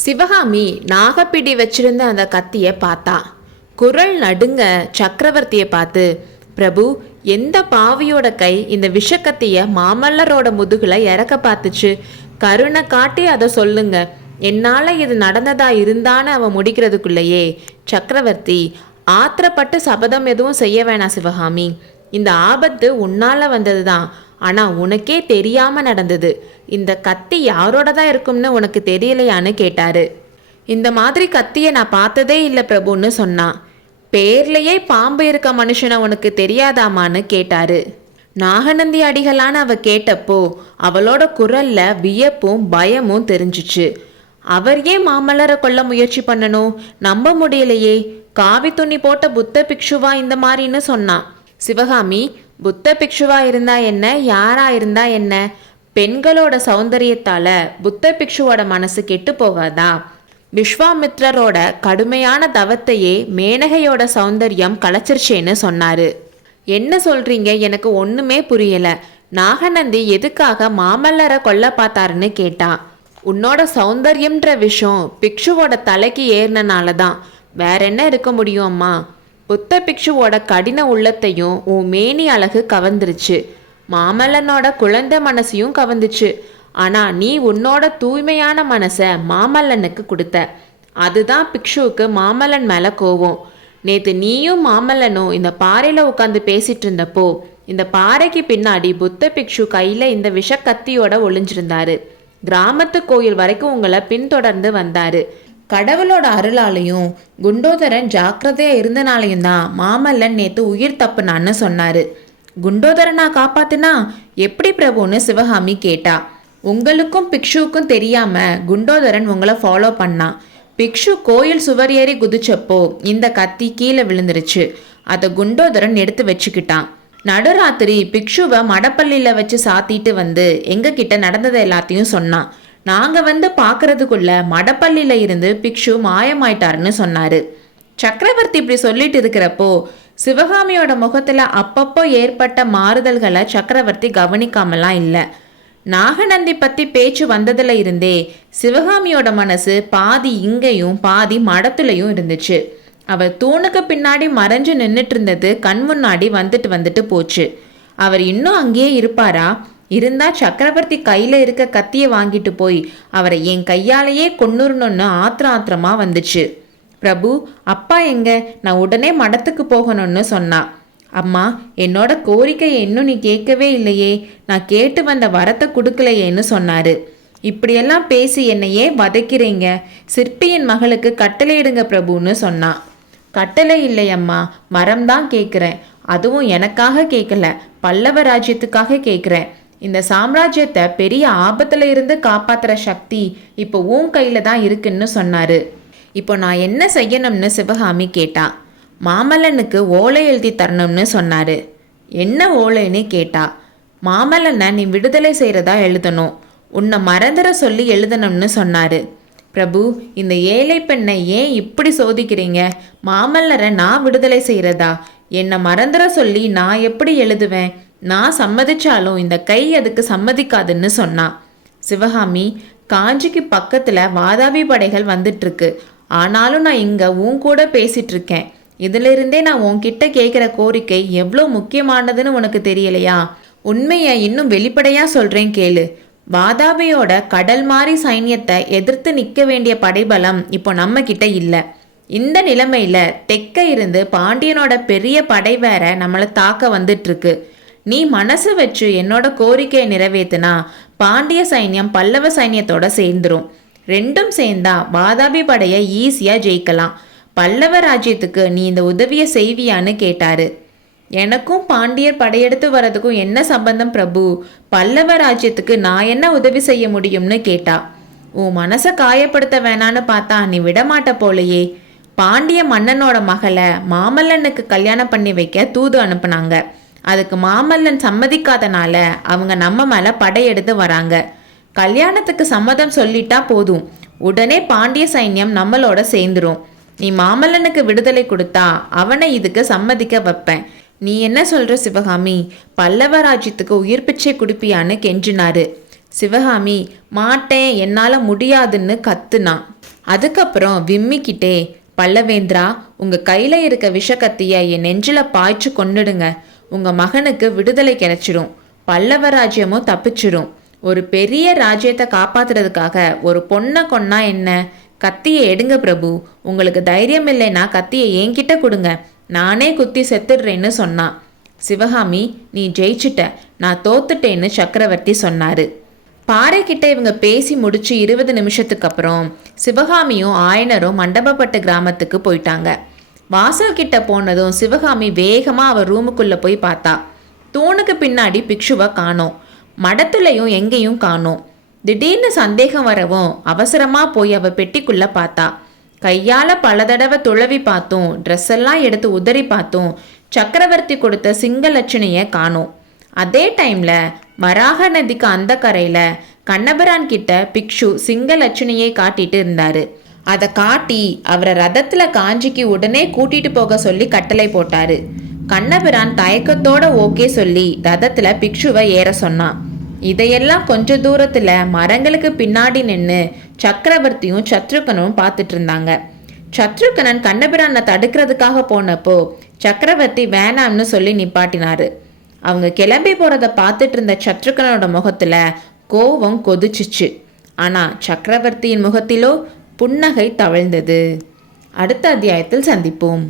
சிவகாமி நாகப்பிடி வச்சிருந்த அந்த கத்தியை பார்த்தா. குரல் நடுங்க சக்கரவர்த்தியை பார்த்து, பிரபு, எந்த பாவியோட கை இந்த விஷக்கத்திய மாமல்லரோட முதுகுல இறக்க பார்த்துச்சு? கருணை காட்டி அதை சொல்லுங்க. என்னால் இது நடந்ததா இருந்தான்னு அவன் முடிக்கிறதுக்குள்ளேயே சக்கரவர்த்தி, ஆத்திரப்பட்டு சபதம் எதுவும் செய்ய வேணாம் சிவகாமி. இந்த ஆபத்து உன்னால வந்தது தான், ஆனால் உனக்கே தெரியாமல் நடந்தது. இந்த கத்தி யாரோட தான் இருக்கும்னு உனக்கு தெரியலையான்னு கேட்டாரு. இந்த மாதிரி கத்தியை நான் பார்த்ததே இல்லை பிரபுன்னு சொன்னான். பேர்லையே பாம்பு இருக்க மனுஷனை உனக்கு தெரியாதாமான்னு கேட்டாரு. நாகநந்தி அடிகளான்னு அவ கேட்டப்போ அவளோட குரல்ல வியப்பும் பயமும் தெரிஞ்சிச்சு. அவர் ஏன் மாமல்லரை கொல்ல முயற்சி பண்ணணும்? நம்ப முடியலையே. காவி துணி போட்ட புத்த பிக்ஷுவா இந்த மாதிரின்னு சொன்னான். சிவகாமி, புத்த பிக்ஷுவா இருந்தா என்ன, யாரா இருந்தா என்ன? பெண்களோட சௌந்தரியத்தால புத்த பிக்ஷுவோட மனசு கெட்டு போகாதா? விஸ்வாமித்ரரோட கடுமையான தவத்தையே மேனகையோட சௌந்தரியம் கலைச்சிருச்சேன்னு சொன்னாரு. என்ன சொல்றீங்க? எனக்கு ஒண்ணுமே புரியல. நாகநந்தி எதுக்காக மாமல்லரை கொல்ல பார்த்தாருன்னு கேட்டான். உன்னோட சௌந்தரியம்ன்ற விஷயம் பிக்ஷுவோட தலைக்கு ஏறினால தான். வேற என்ன இருக்க முடியும் அம்மா? புத்த பிக்ஷுவோட கடின உள்ளத்தையும் உன் மேனி அழகு கவர்ந்துருச்சு. மாமல்லனோட குழந்தை மனசையும் கவர்ந்துச்சு. ஆனா நீ உன்னோட தூய்மையான மனசை மாமல்லனுக்கு கொடுத்த. அதுதான் பிக்ஷுவுக்கு மாமல்லன் மேல கோவம். நேத்து நீயும் மாமல்லனும் இந்த பாறையில உட்காந்து பேசிட்டு இருந்தப்போ இந்த பாறைக்கு பின்னாடி புத்த பிக்ஷு கையில இந்த விஷக்கத்தியோட ஒளிஞ்சிருந்தாரு. கிராமத்து கோயில் வரைக்கும் உங்களை பின்தொடர்ந்து வந்தாரு. கடவுளோட அருளாலையும் குண்டோதரன் ஜாக்கிரதையா இருந்தனாலையும் தான் மாமல்லன் நேத்து உயிர் தப்புனான்னு சொன்னாரு. குண்டோதரனா காப்பாத்தினா எப்படி பிரபுன்னு சிவகாமி கேட்டா. உங்களுக்கும் பிக்ஷுவுக்கும் தெரியாம குண்டோதரன் உங்களை ஃபாலோ பண்ணான். பிக்ஷு கோயில் சுவர் ஏறி குதிச்சப்போ இந்த கத்தி கீழே விழுந்துருச்சு. அதை குண்டோதரன் எடுத்து வச்சுக்கிட்டான். நடுராத்திரி பிக்ஷுவை மடப்பள்ளியில வச்சு சாத்திட்டு வந்து எங்க கிட்ட நடந்ததை எல்லாத்தையும் சொன்னான். நாங்க வந்து பாக்குறதுக்குள்ள மடப்பள்ளியில இருந்து பிக்ஷு மாயமாயிட்டாருன்னு சொன்னாரு. சக்கரவர்த்தி இப்படி சொல்லிட்டு இருக்கிறப்போ சிவகாமியோட முகத்துல அப்பப்போ ஏற்பட்ட மாறுதல்களை சக்கரவர்த்தி கவனிக்காமலாம் இல்லை. நாகநந்தி பத்தி பேச்சு வந்ததுல இருந்தே சிவகாமியோட மனசு பாதி இங்கேயும் பாதி மடத்துலையும் இருந்துச்சு. அவர் தூணுக்கு பின்னாடி மறைஞ்சு நின்றுட்டு இருந்தது கண் முன்னாடி வந்துட்டு போச்சு. அவர் இன்னும் அங்கேயே இருப்பாரா? இருந்தா சக்கரவர்த்தி கையில இருக்க கத்தியை வாங்கிட்டு போய் அவரை என் கையாலேயே கொன்னுறணும்னு ஆத்திரமா வந்துச்சு. பிரபு, அப்பா எங்க? நான் உடனே மடத்துக்கு போகணும்னு சொன்னா. அம்மா, என்னோட கோரிக்கையை இன்னும் நீ கேட்கவே இல்லையே. நான் கேட்டு வந்த வரத்தை கொடுக்கலையேன்னு சொன்னாரு. இப்படியெல்லாம் பேசி என்னையே வதைக்கிறீங்க. சிற்பியின் மகளுக்கு கட்டளையிடுங்க பிரபுன்னு சொன்னான். கட்டளை இல்லையம்மா, மரம்தான் கேட்குறேன். அதுவும் எனக்காக கேட்கல, பல்லவ ராஜ்யத்துக்காக கேட்குறேன். இந்த சாம்ராஜ்யத்தை பெரிய ஆபத்துல இருந்து காப்பாத்துற சக்தி இப்போ உன் கையில தான் இருக்குன்னு சொன்னாரு. இப்போ நான் என்ன செய்யணும்னு சிவகாமி கேட்டா. மாமல்லனுக்கு ஓலை எழுதி தரணும்னு சொன்னாரு. என்ன ஓலைன்னு கேட்டா. மாமல்லனை நீ விடுதலை செய்யறதா எழுதணும், உன்னை மறந்துட சொல்லி எழுதணும்னு சொன்னாரு. பிரபு, இந்த ஏழை பெண்ணை ஏன் இப்படி சோதிக்கிறீங்க? மாமல்லரை நான் விடுதலை செய்யறதா? என்னை மறந்துட சொல்லி நான் எப்படி எழுதுவேன்? நான் சம்மதிச்சாலும் இந்த கை அதுக்கு சம்மதிக்காதுன்னு சொன்னான். சிவகாமி, காஞ்சிக்கு பக்கத்துல வாதாபி படைகள் வந்துட்டு இருக்கு. ஆனாலும் நான் இங்க உன் கூட பேசிட்டு இருக்கேன். இதுல இருந்தே நான் உன்கிட்ட கேட்கிற கோரிக்கை எவ்வளோ முக்கியமானதுன்னு உனக்கு தெரியலையா? உண்மையை இன்னும் வெளிப்படையா சொல்றேன் கேளு. வாதாபியோட கடல் மாறி சைன்யத்தை எதிர்த்து நிற்க வேண்டிய படைபலம் இப்போ நம்ம கிட்ட இல்லை. இந்த நிலைமையில தெற்க இருந்து பாண்டியனோட பெரிய படை வேற நம்மளை தாக்க வந்துட்டு இருக்கு. நீ மனசு வச்சு என்னோட கோரிக்கையை நிறைவேற்றினா பாண்டிய சைன்யம் பல்லவ சைன்யத்தோட சேர்ந்துரும். ரெண்டும் சேர்ந்தா வாதாபி படையை ஈஸியா ஜெயிக்கலாம். பல்லவ ராஜ்யத்துக்கு நீ இந்த உதவியை செய்வியான்னு கேட்டாரு. எனக்கும் பாண்டியர் படையெடுத்து வர்றதுக்கும் என்ன சம்பந்தம் பிரபு? பல்லவ ராஜ்யத்துக்கு நான் என்ன உதவி செய்ய முடியும்னு கேட்டா. உன் மனசை காயப்படுத்த வேணான்னு பார்த்தா நீ விடமாட்ட போலையே. பாண்டிய மன்னனோட மகளை மாமல்லனுக்கு கல்யாணம் பண்ணி வைக்க தூது அனுப்புனாங்க. அதுக்கு மாமல்லன் சம்மதிக்காதனால அவங்க நம்ம மேல படையெடுத்து வராங்க. கல்யாணத்துக்கு சம்மதம் சொல்லிட்டா போதும், உடனே பாண்டிய சைன்யம் நம்மளோட சேர்ந்துரும். நீ மாமல்லனுக்கு விடுதலை கொடுத்தா அவனை இதுக்கு சம்மதிக்க வைப்பேன். நீ என்ன சொல்ற சிவகாமி? பல்லவ ராஜ்யத்துக்கு உயிர் பிச்சை குடிப்பியான்னு கெஞ்சினாரு. சிவகாமி, மாட்டேன், என்னால முடியாதுன்னு கத்துனான். அதுக்கப்புறம் விம்மிக்கிட்டே, பல்லவேந்திரா, உங்க கையில இருக்க விஷக்கத்திய என் நெஞ்சில பாய்ச்சி கொன்னுடுங்க. உங்க மகனுக்கு விடுதலை கிடைச்சிடும். பல்லவ ராஜ்யமும் தப்பிச்சிடும். ஒரு பெரிய ராஜ்யத்தை காப்பாத்துறதுக்காக ஒரு பொண்ணை கொன்னா என்ன? கத்தியை எடுங்க பிரபு. உங்களுக்கு தைரியம் இல்லைன்னா கத்தியை என்கிட்ட கொடுங்க, நானே குத்தி செத்துடுறேன்னு சொன்னான். சிவகாமி, நீ ஜெயிச்சிட்ட, நான் தோத்துட்டேன்னு சக்கரவர்த்தி சொன்னாரு. பாறைக்கிட்ட இவங்க பேசி முடிச்சு 20 நிமிஷத்துக்கு அப்புறம் சிவகாமியும் ஆயனரும் மண்டபப்பட்டு கிராமத்துக்கு போயிட்டாங்க. வாசல் கிட்ட போனதும் சிவகாமி வேகமா அவ ரூமுக்குள்ள போய் பார்த்தா. தூணுக்கு பின்னாடி பிக்ஷுவை காணோம். மடத்துலையும் எங்கேயும் காணோம். திடீர்னு சந்தேகம் வரவும் அவசரமா போய் அவ பெட்டிக்குள்ள பார்த்தா. கையால பல தடவை துளவி பார்த்தும் ட்ரெஸ் எல்லாம் எடுத்து உதறி பார்த்தும் சக்கரவர்த்தி கொடுத்த சிங்கலட்சணைய காணோம். அதே டைம்ல வராக நதிக்கு அந்த கரையில கண்ணபிரான் கிட்ட பிக்ஷு சிங்கலட்சணையை காட்டிட்டு இருந்தாரு. அதை காட்டி அவரை ரதத்துல காஞ்சிக்கு உடனே கூட்டிட்டு போக சொல்லி கட்டளை போட்டாரு. கண்ணபிரான் தயக்கத்தோட ஓகே சொல்லி ரதத்துல பிக்ஷுவை ஏற சொன்னான். இதையெல்லாம் கொஞ்ச தூரத்துல மரங்களுக்கு பின்னாடி நின்று சக்கரவர்த்தியும் சத்ருகனும் பார்த்துட்டு இருந்தாங்க. சத்ருகனன் கண்ணபிரானை தடுக்கிறதுக்காக போனப்போ சக்கரவர்த்தி வேணாம்னு சொல்லி நிப்பாட்டினாரு. அவங்க கிளம்பி போறத பார்த்துட்டு இருந்த சத்ருகனோட முகத்துல கோபம் கொதிச்சிச்சு. ஆனா சக்கரவர்த்தியின் முகத்திலோ புன்னகை தவழ்ந்தது. அடுத்த அத்தியாயத்தில் சந்திப்போம்.